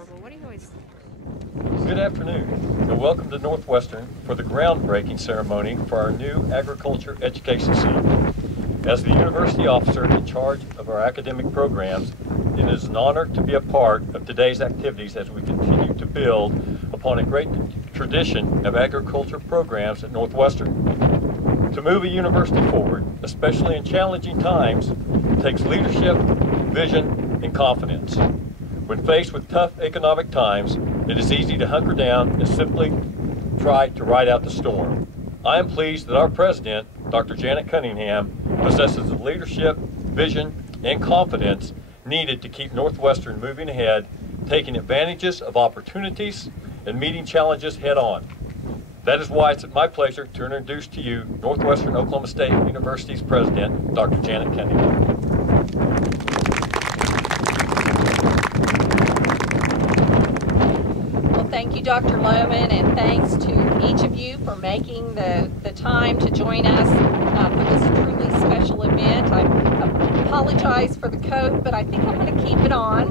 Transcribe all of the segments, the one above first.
adorable. What do you always... Good afternoon, and welcome to Northwestern for the groundbreaking ceremony for our new Agriculture Education Center. As the university officer in charge of our academic programs, it is an honor to be a part of today's activities as we continue to build upon a great tradition of agriculture programs at Northwestern. To move a university forward, especially in challenging times, takes leadership, vision, and confidence. When faced with tough economic times, it is easy to hunker down and simply try to ride out the storm. I am pleased that our president, Dr. Janet Cunningham, possesses the leadership, vision, and confidence needed to keep Northwestern moving ahead, taking advantages of opportunities and meeting challenges head on. That is why it's my pleasure to introduce to you Northwestern Oklahoma State University's president, Dr. Janet Cunningham. Thank you, Dr. Lohman, and thanks to each of you for making the time to join us for this truly special event. I apologize for the coat, but I think I'm going to keep it on.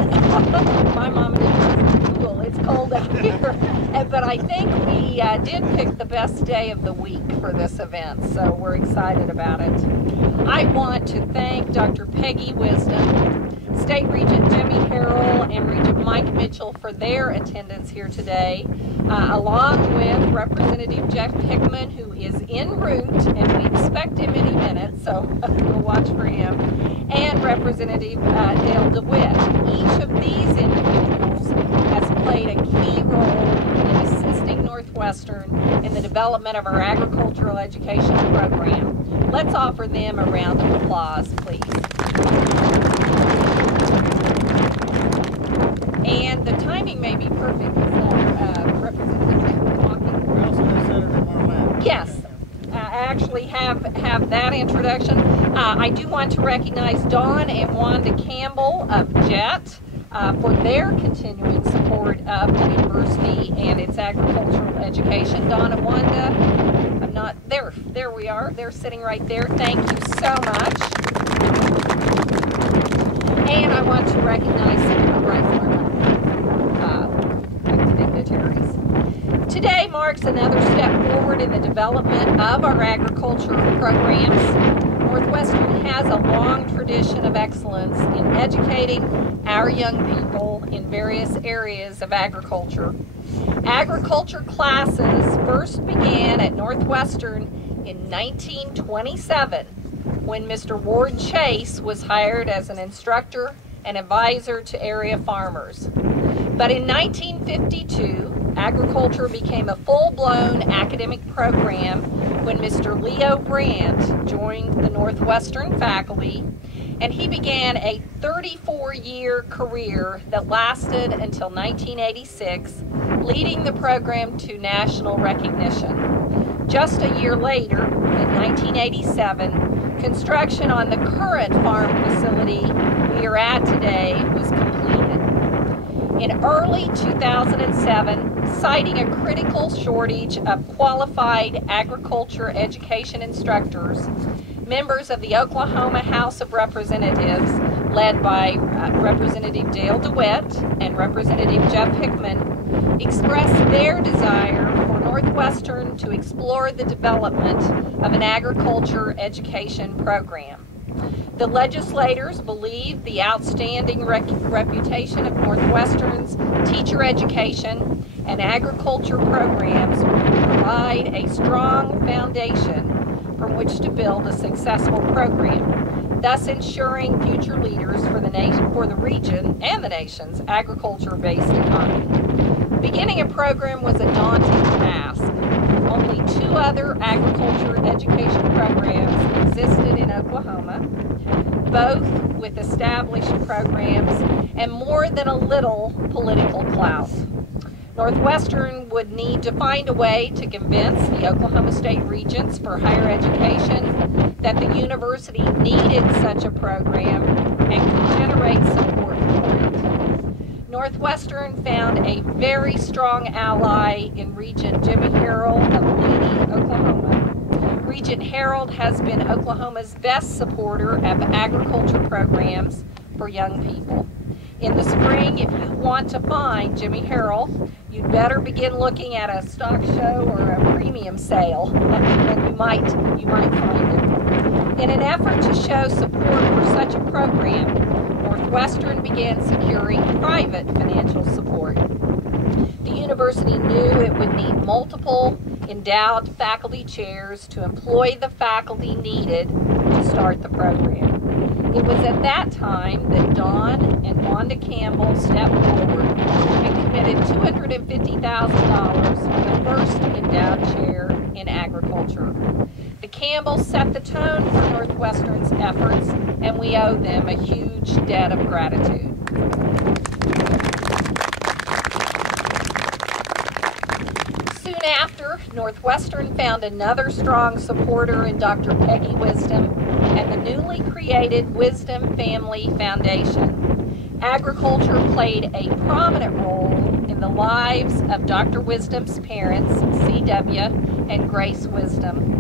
My mom and it's cool. It's cold out here. But I think we did pick the best day of the week for this event, so we're excited about it. I want to thank Dr. Peggy Wisdom, State Regent Jimmy Harrell, and Regent Mike Mitchell for their attendance here today, along with Representative Jeff Hickman, who is en route, and we expect him any minute, so we'll watch for him, and Representative Dale DeWitt. Each of these individuals has played a key role in assisting Northwestern in the development of our agricultural education program. Let's offer them a round of applause, please. And the timing may be perfect because Representative talking. We also have Senator Marlette. Yes, I actually have that introduction. I do want to recognize Dawn and Wanda Campbell of JET for their continuing support of the university and its agricultural education. Dawn and Wanda, I'm not there. There we are. They're sitting right there. Thank you so much. And I want to recognize Senator Bryce dignitaries. Today marks another step forward in the development of our agriculture programs. Northwestern has a long tradition of excellence in educating our young people in various areas of agriculture. Agriculture classes first began at Northwestern in 1927 when Mr. Ward Chase was hired as an instructor and advisor to area farmers. But in 1952, agriculture became a full-blown academic program when Mr. Leo Brandt joined the Northwestern faculty, and he began a 34-year career that lasted until 1986, leading the program to national recognition. Just a year later, in 1987, construction on the current farm facility we are at today was completed. In early 2007, citing a critical shortage of qualified agriculture education instructors, members of the Oklahoma House of Representatives, led by Representative Dale DeWitt and Representative Jeff Hickman, expressed their desire for Northwestern to explore the development of an agriculture education program. The legislators believe the outstanding reputation of Northwestern's teacher education and agriculture programs will provide a strong foundation from which to build a successful program, thus ensuring future leaders for the region and the nation's agriculture-based economy. Beginning a program was a daunting task. Only 2 other agriculture education programs existed in Oklahoma, both with established programs and more than a little political clout. Northwestern would need to find a way to convince the Oklahoma State Regents for Higher Education that the university needed such a program and could generate support for it. Northwestern found a very strong ally in Regent Jimmy Harrell of Leedy, Oklahoma. Regent Harrell has been Oklahoma's best supporter of agriculture programs for young people. In the spring, if you want to find Jimmy Harrell, you'd better begin looking at a stock show or a premium sale, and you might find him. In an effort to show support for such a program, Northwestern began securing private financial support. The university knew it would need multiple endowed faculty chairs to employ the faculty needed to start the program. It was at that time that Don and Wanda Campbell stepped forward and committed $250,000 for the first endowed chair in agriculture. The Campbells set the tone for Northwestern's efforts, and we owe them a huge debt of gratitude. Soon after, Northwestern found another strong supporter in Dr. Peggy Wisdom and the newly created Wisdom Family Foundation. Agriculture played a prominent role in the lives of Dr. Wisdom's parents, C.W. and Grace Wisdom.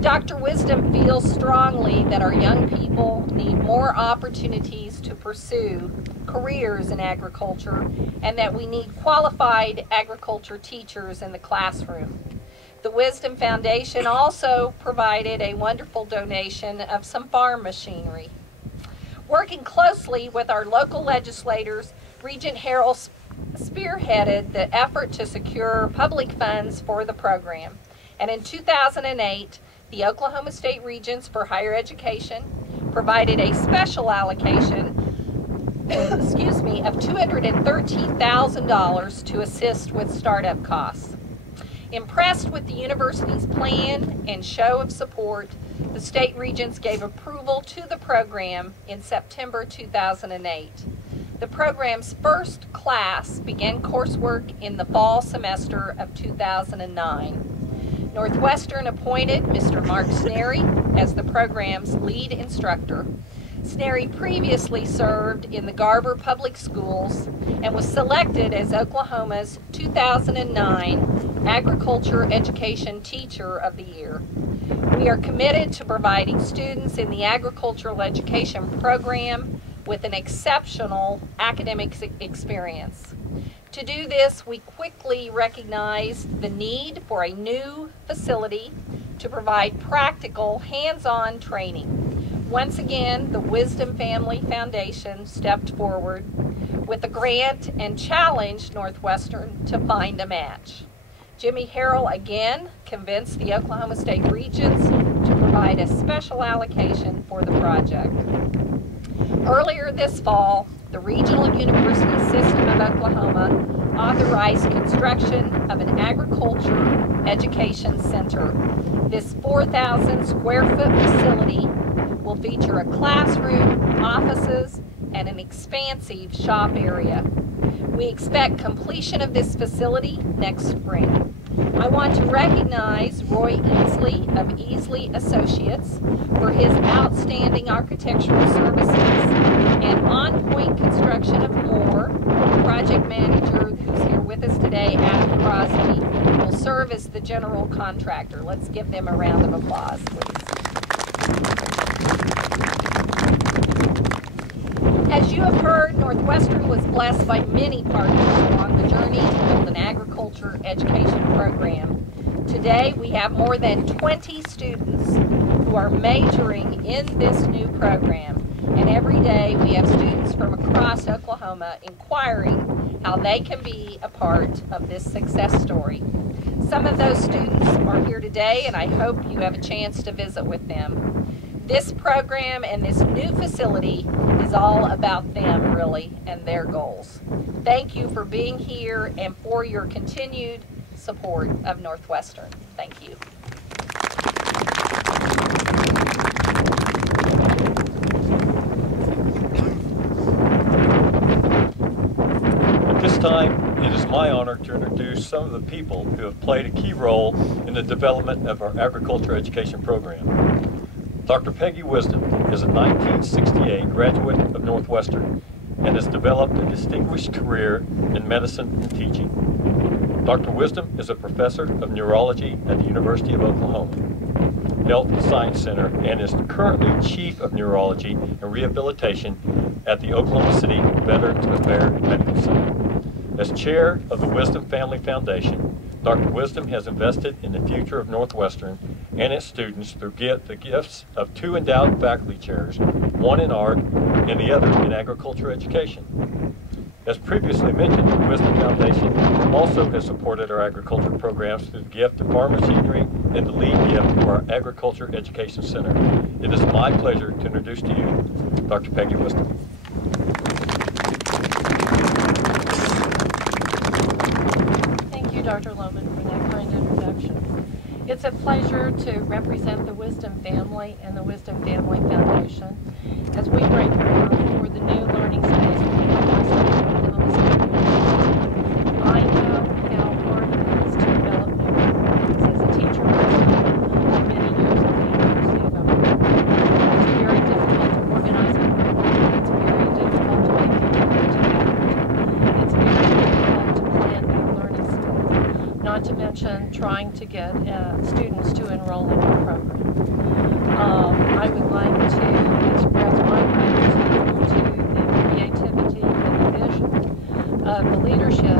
Dr. Wisdom feels strongly that our young people need more opportunities to pursue careers in agriculture and that we need qualified agriculture teachers in the classroom. The Wisdom Foundation also provided a wonderful donation of some farm machinery. Working closely with our local legislators, Regent Harrell spearheaded the effort to secure public funds for the program. And in 2008, the Oklahoma State Regents for Higher Education provided a special allocation of $213,000 to assist with startup costs. Impressed with the university's plan and show of support, the state regents gave approval to the program in September 2008. The program's first class began coursework in the fall semester of 2009. Northwestern appointed Mr. Mark Snary as the program's lead instructor. Snary previously served in the Garber Public Schools and was selected as Oklahoma's 2009 Agriculture Education Teacher of the Year. We are committed to providing students in the agricultural education program with an exceptional academic experience. To do this, we quickly recognized the need for a new facility to provide practical, hands-on training. Once again, the Wisdom Family Foundation stepped forward with a grant and challenged Northwestern to find a match. Jimmy Harrell again convinced the Oklahoma State Regents to provide a special allocation for the project. Earlier this fall, the Regional University System of Oklahoma authorized construction of an agriculture education center. This 4,000 square foot facility will feature a classroom, offices, and an expansive shop area. We expect completion of this facility next spring. I want to recognize Roy Easley of Easley Associates for his outstanding architectural services and on-point construction of Moore, project manager who's here with us today, Adam Crosby, will serve as the general contractor. Let's give them a round of applause, please. As you have heard, Northwestern was blessed by many partners along the journey to build an agriculture education program. Today, we have more than 20 students who are majoring in this new program. And every day, we have students from across Oklahoma inquiring how they can be a part of this success story. Some of those students are here today, and I hope you have a chance to visit with them. This program and this new facility is all about them, really, and their goals. Thank you for being here and for your continued support of Northwestern. Thank you. At this time, it is my honor to introduce some of the people who have played a key role in the development of our agriculture education program. Dr. Peggy Wisdom is a 1968 graduate of Northwestern and has developed a distinguished career in medicine and teaching. Dr. Wisdom is a professor of neurology at the University of Oklahoma. Health and Science Center and is currently Chief of Neurology and Rehabilitation at the Oklahoma City Veterans Affairs Medical Center. As chair of the Wisdom Family Foundation, Dr. Wisdom has invested in the future of Northwestern and its students through the gifts of 2 endowed faculty chairs, one in art and the other in agriculture education. As previously mentioned, the Wisdom Foundation also has supported our agriculture programs through the gift of farm machinery and the lead gift for our Agriculture Education Center. It is my pleasure to introduce to you Dr. Peggy Wisdom. Thank you, Dr. Lohman, for that kind introduction. It's a pleasure to represent the Wisdom family and the Wisdom Family Foundation as we break ground for the new learning space for the Oklahoma City community. I know how hard it is to develop new programs. As a teacher myself, of many years at the University of Oklahoma, it's very difficult to organize a program. It's very difficult to make people come together. It's very difficult to plan new learning skills, not to mention trying to get students to enroll in the program. I would like to express my gratitude to the creativity and the vision of the leadership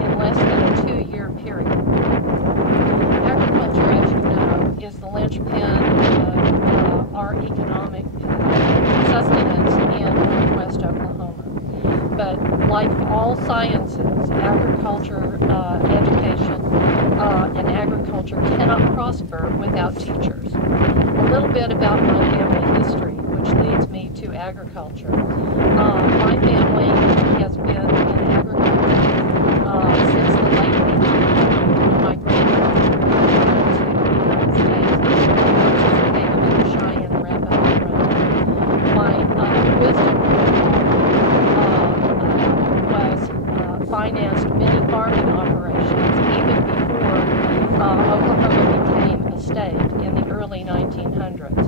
in less than a 2-year period. Agriculture, as you know, is the linchpin of our economic sustenance in northwest Oklahoma. But like all sciences, agriculture education and agriculture cannot prosper without teachers. A little bit about my family history, which leads me to agriculture. My family has been in agriculture since the late 1800s. My grandfather came to the United States and became a member of Cheyenne and Arapaho Tribe. My wisdom was financed many farming operations even before Oklahoma became a state in the early 1900s.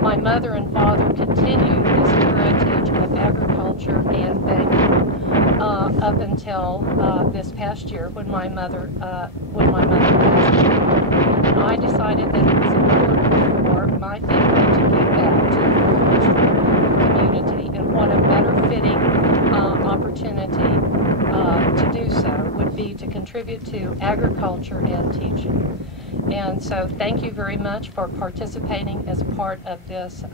My mother and father continued this heritage of agriculture and banking up until this past year when my mother passed away. And I decided that it was important for my family to give back to the Northwestern community, and what a better fitting opportunity to do so would be to contribute to agriculture and teaching. And so thank you very much for participating as part of this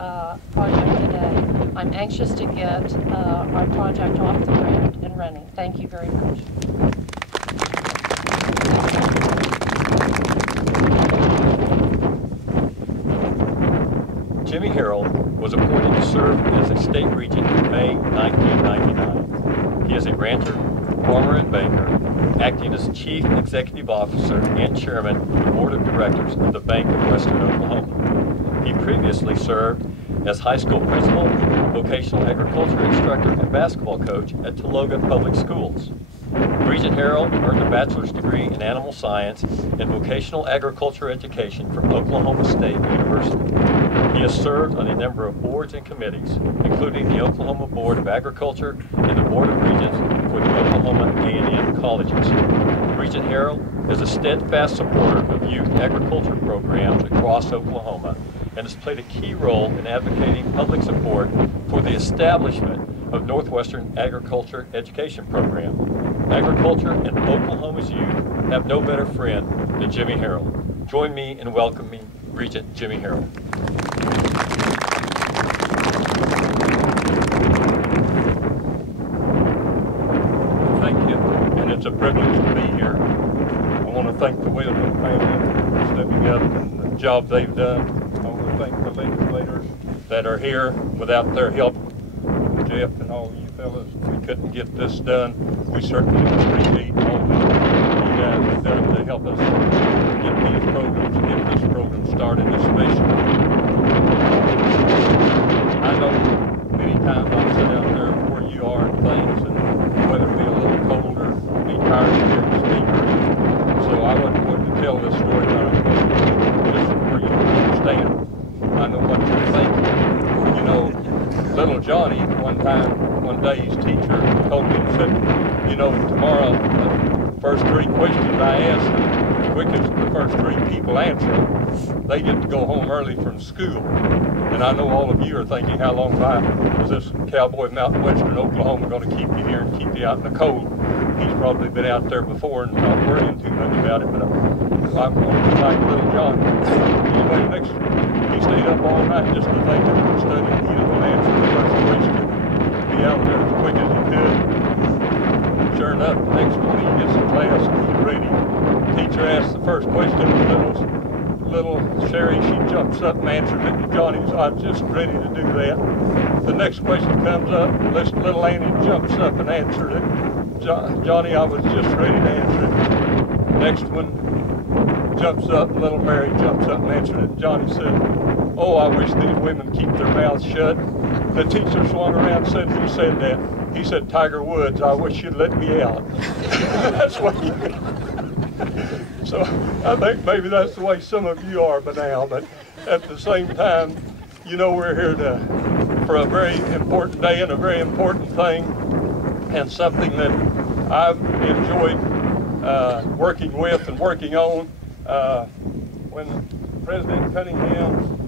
project today. I'm anxious to get our project off the ground and running. Thank you very much. Jimmy Harrell was appointed to serve as a state regent in May 1999. He is a rancher, farmer, and banker, acting as Chief Executive Officer and Chairman of the Board of Directors of the Bank of Western Oklahoma. He previously served as high school principal, vocational agriculture instructor, and basketball coach at Tologa Public Schools. Regent Harrell earned a bachelor's degree in animal science and vocational agriculture education from Oklahoma State University. He has served on a number of boards and committees, including the Oklahoma Board of Agriculture and the Board of Regents for the Oklahoma A&M colleges. Regent Harrell is a steadfast supporter of youth agriculture programs across Oklahoma and has played a key role in advocating public support for the establishment of Northwestern Agriculture Education Program. Agriculture and Oklahoma's youth have no better friend than Jimmy Harrell. Join me in welcoming Regent Jimmy Harrell. Thank you, and it's a privilege to be here. I want to thank the Wisdom family for stepping up and the job they've done. I want to thank the legislators that are here. Without their help, Jeff and all you fellas, we couldn't get this done. We certainly appreciate all that you guys have done to help us get these programs, get this program started, especially. I know many times I'll sit out there where you are and things, and whether it be a little cold or be tired of hearing the speakers. So I wasn't going to tell this story, but I'm going to listen for you. little Johnny, one day his teacher told me and said, you know, tomorrow, the first 3 questions I ask, the quickest the first 3 people answer, they get to go home early from school. And I know all of you are thinking, how long is this cowboy from out in western Oklahoma going to keep you here and keep you out in the cold? He's probably been out there before and not worrying too much about it, but I'm going to be like little John. Anyway, he stayed up all night just to think of it, studying. He didn't answer the first question. Be out there as quick as he could. Sure enough, the next morning he gets to class and he's ready. The teacher asks the first question, and little Sherry, she jumps up and answers it, and Johnny's, I'm just ready to do that. The next question comes up, little Annie jumps up and answers it. Johnny, I was just ready to answer it. Next one jumps up, little Mary jumps up and answered it. Johnny said, oh, I wish these women keep their mouths shut. The teacher swung around and said, who said that? He said, Tiger Woods, I wish you'd let me out. That's what he So I think maybe that's the way some of you are by now, but at the same time, you know, we're here for a very important day and a very important thing, and something that I've enjoyed working with and working on. When President Cunningham,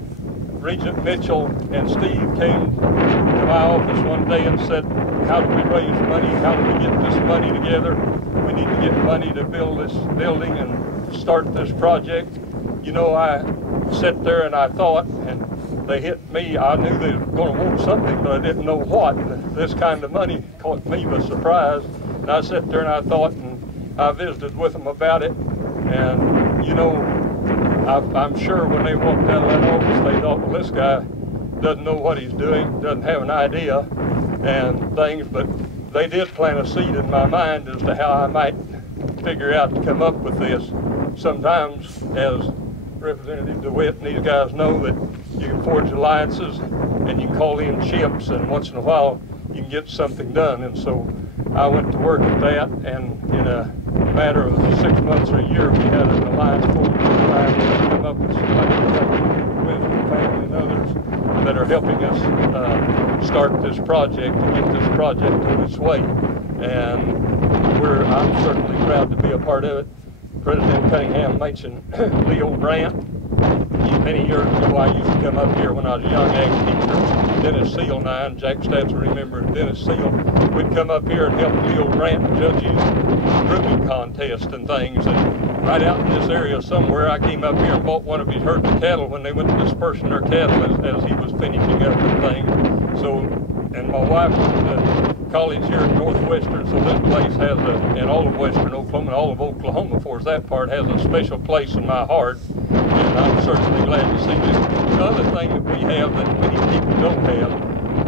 Regent Mitchell, and Steve came to my office one day and said, how do we raise money? How do we get this money together? We need to get money to build this building and start this project. You know, I sat there and I thought, and they hit me. I knew they were going to want something, but I didn't know what. This kind of money caught me by surprise. And I sat there and I thought, and I visited with them about it. And, you know, I'm sure when they walked out of that office, they thought, well, this guy doesn't know what he's doing, doesn't have an idea and things, but they did plant a seed in my mind as to how I might figure out to come up with this. Sometimes, as Representative DeWitt and these guys know, that you can forge alliances and you can call in chips, and once in a while you can get something done. And so I went to work at that, and in a matter of 6 months or a year, we had an alliance formed to come up with some money to help Wisdom family and others that are helping us start this project and get this project on its way. And I'm certainly proud to be a part of it. President Cunningham mentioned Leo Grant. Many years ago, I used to come up here when I was a young ag teacher. Dennis Seal and I, and Jack Stats will remember Dennis Seal, we'd come up here and help Leo Grant judge his grooming contest and things. And right out in this area somewhere, I came up here and bought one of his herds of cattle when they went to dispersing their cattle as he was finishing up and things. So, and my wife went to college here at Northwestern, so this place has in all of western Oklahoma, and all of Oklahoma for that part, has a special place in my heart. And I'm certainly glad to see this. The other thing that we have that many people don't have,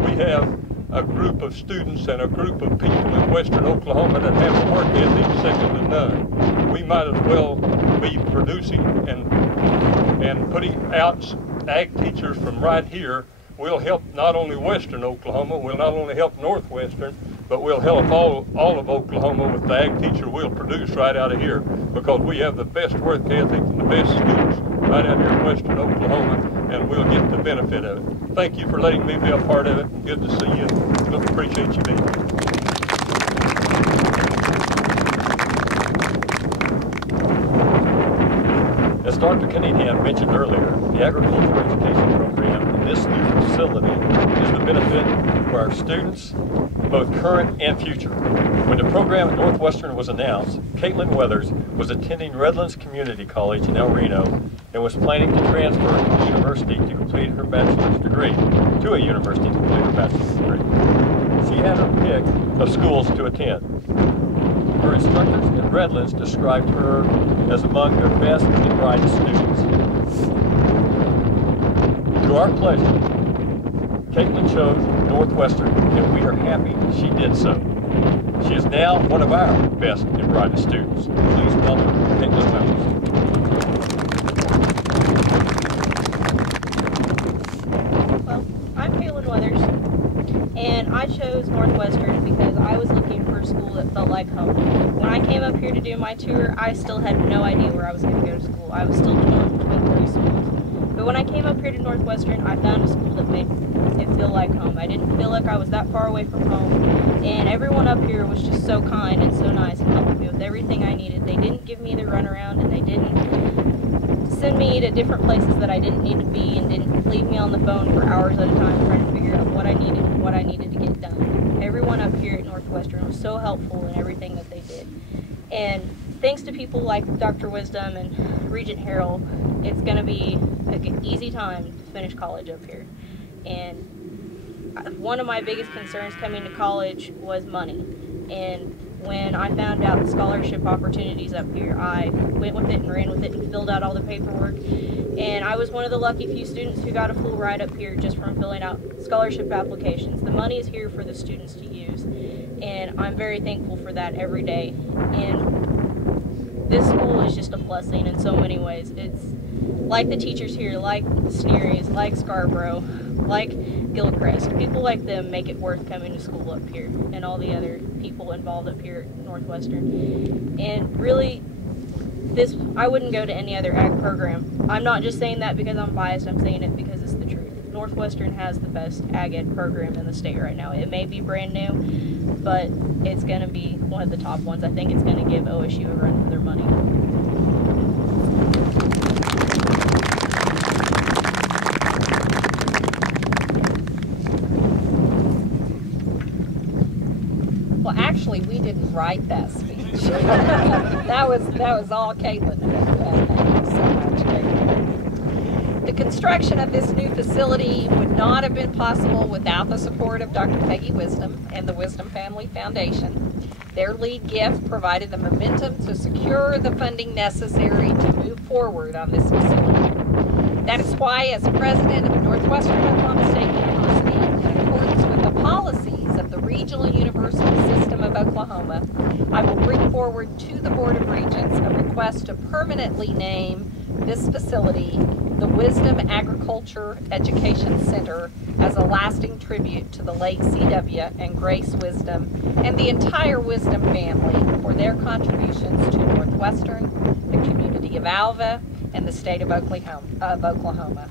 we have a group of students and a group of people in western Oklahoma that have a work ethic second to none. We might as well be producing and putting out ag teachers from right here. We'll help not only western Oklahoma, we'll not only help Northwestern, but we'll help all of Oklahoma with the ag teacher we'll produce right out of here, because we have the best work ethic and the best students right out here in western Oklahoma, and we'll get the benefit of it. Thank you for letting me be a part of it. Good to see you. Appreciate you being here. As Dr. Cunningham mentioned earlier, the agricultural education program in this new facility is the benefit for our students, both current and future. When the program at Northwestern was announced, Caitlin Weathers was attending Redlands Community College in El Reno and was planning to transfer to the university to complete her bachelor's degree, She had her pick of schools to attend. Her instructors at Redlands described her as among their best and brightest students. To our pleasure, Caitlin chose Northwestern, and we are happy she did so. She is now one of our best and brightest students. Please welcome Caitlin Weathers. Well, I'm Caitlin Weathers, and I chose Northwestern because I was looking for a school that felt like home. When I came up here to do my tour, I still had no idea where I was going to go to school. I was still torn between 3 schools. But when I came up here to Northwestern, I found a school that made it feel like home. I didn't feel like I was that far away from home, and everyone up here was just so kind and so nice and helped me with everything I needed. They didn't give me the runaround, and they didn't send me to different places that I didn't need to be, and didn't leave me on the phone for hours at a time trying to figure out what I needed to get done. Everyone up here at Northwestern was so helpful in everything that they did. And thanks to people like Dr. Wisdom and Regent Harrell, it's going to be an easy time to finish college up here. And one of my biggest concerns coming to college was money. And when I found out the scholarship opportunities up here, I went with it and ran with it and filled out all the paperwork. And I was one of the lucky few students who got a full ride up here just from filling out scholarship applications. The money is here for the students to use, and I'm very thankful for that every day. And this school is just a blessing in so many ways. It's like the teachers here, like the Sneeries, like Scarborough, like Gilchrist. People like them make it worth coming to school up here, and all the other people involved up here at Northwestern. And really, I wouldn't go to any other ag program. I'm not just saying that because I'm biased, I'm saying it because it's the truth. Northwestern has the best ag ed program in the state right now. It may be brand new, but it's going to be one of the top ones. I think it's going to give OSU a run for their money. Well, actually, we didn't write that speech. that was all Caitlin. Thank you so much, Caitlin. The construction of this new facility would not have been possible without the support of Dr. Peggy Wisdom and the Wisdom Family Foundation. Their lead gift provided the momentum to secure the funding necessary to move forward on this facility. That is why, as president of Northwestern Oklahoma State University, in accordance with the policies of the Regional University System of Oklahoma, I will bring forward to the Board of Regents a request to permanently name this facility the Wisdom Agriculture Education Center as a lasting tribute to the late C.W. and Grace Wisdom and the entire Wisdom family for their contributions to Northwestern, the community of Alva, and the state of Oklahoma.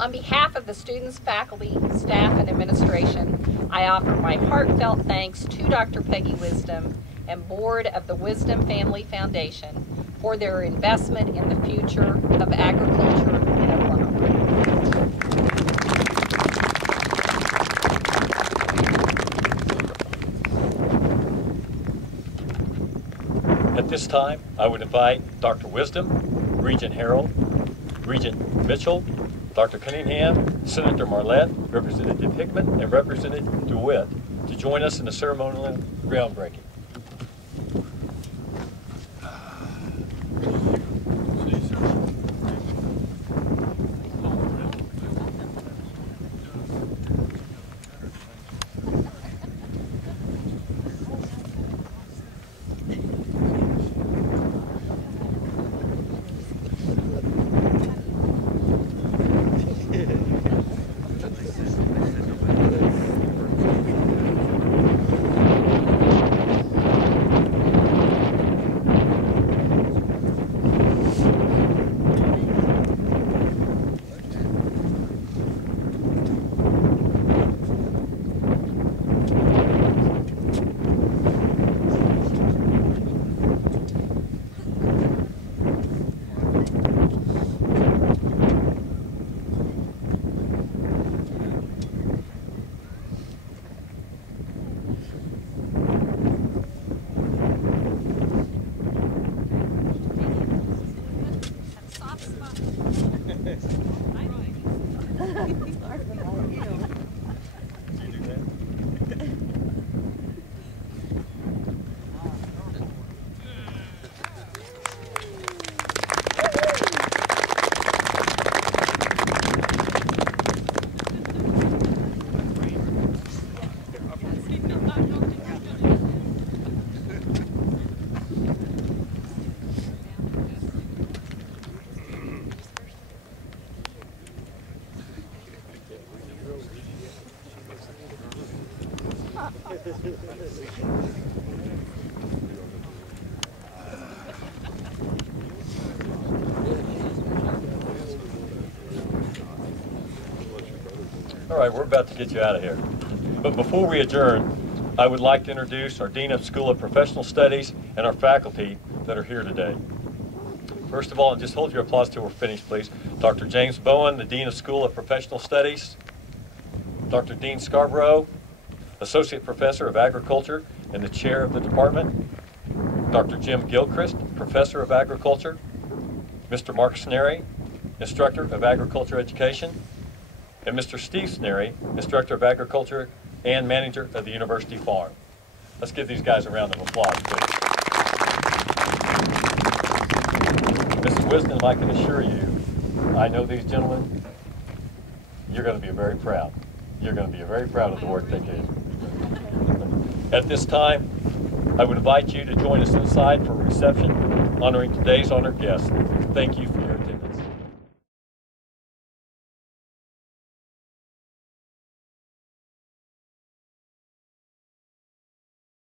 On behalf of the students, faculty, staff, and administration, I offer my heartfelt thanks to Dr. Peggy Wisdom and board of the Wisdom Family Foundation for their investment in the future of agriculture in Oklahoma. At this time, I would invite Dr. Wisdom, Regent Harrell, Regent Mitchell, Dr. Cunningham, Senator Marlette, Representative Hickman, and Representative DeWitt to join us in the ceremonial groundbreaking. All right, we're about to get you out of here. But before we adjourn, I would like to introduce our Dean of School of Professional Studies and our faculty that are here today. First of all, and just hold your applause till we're finished, please. Dr. James Bowen, the Dean of School of Professional Studies. Dr. Dean Scarborough, Associate Professor of Agriculture and the Chair of the Department. Dr. Jim Gilchrist, Professor of Agriculture. Mr. Mark Snary, Instructor of Agriculture Education. And Mr. Steve Snary, Instructor of Agriculture and Manager of the University Farm. Let's give these guys a round of applause, please. Mrs. Wisdom, I can assure you, I know these gentlemen, you're going to be very proud. You're going to be very proud of the work they did. At this time, I would invite you to join us inside for a reception honoring today's honored guests. Thank you for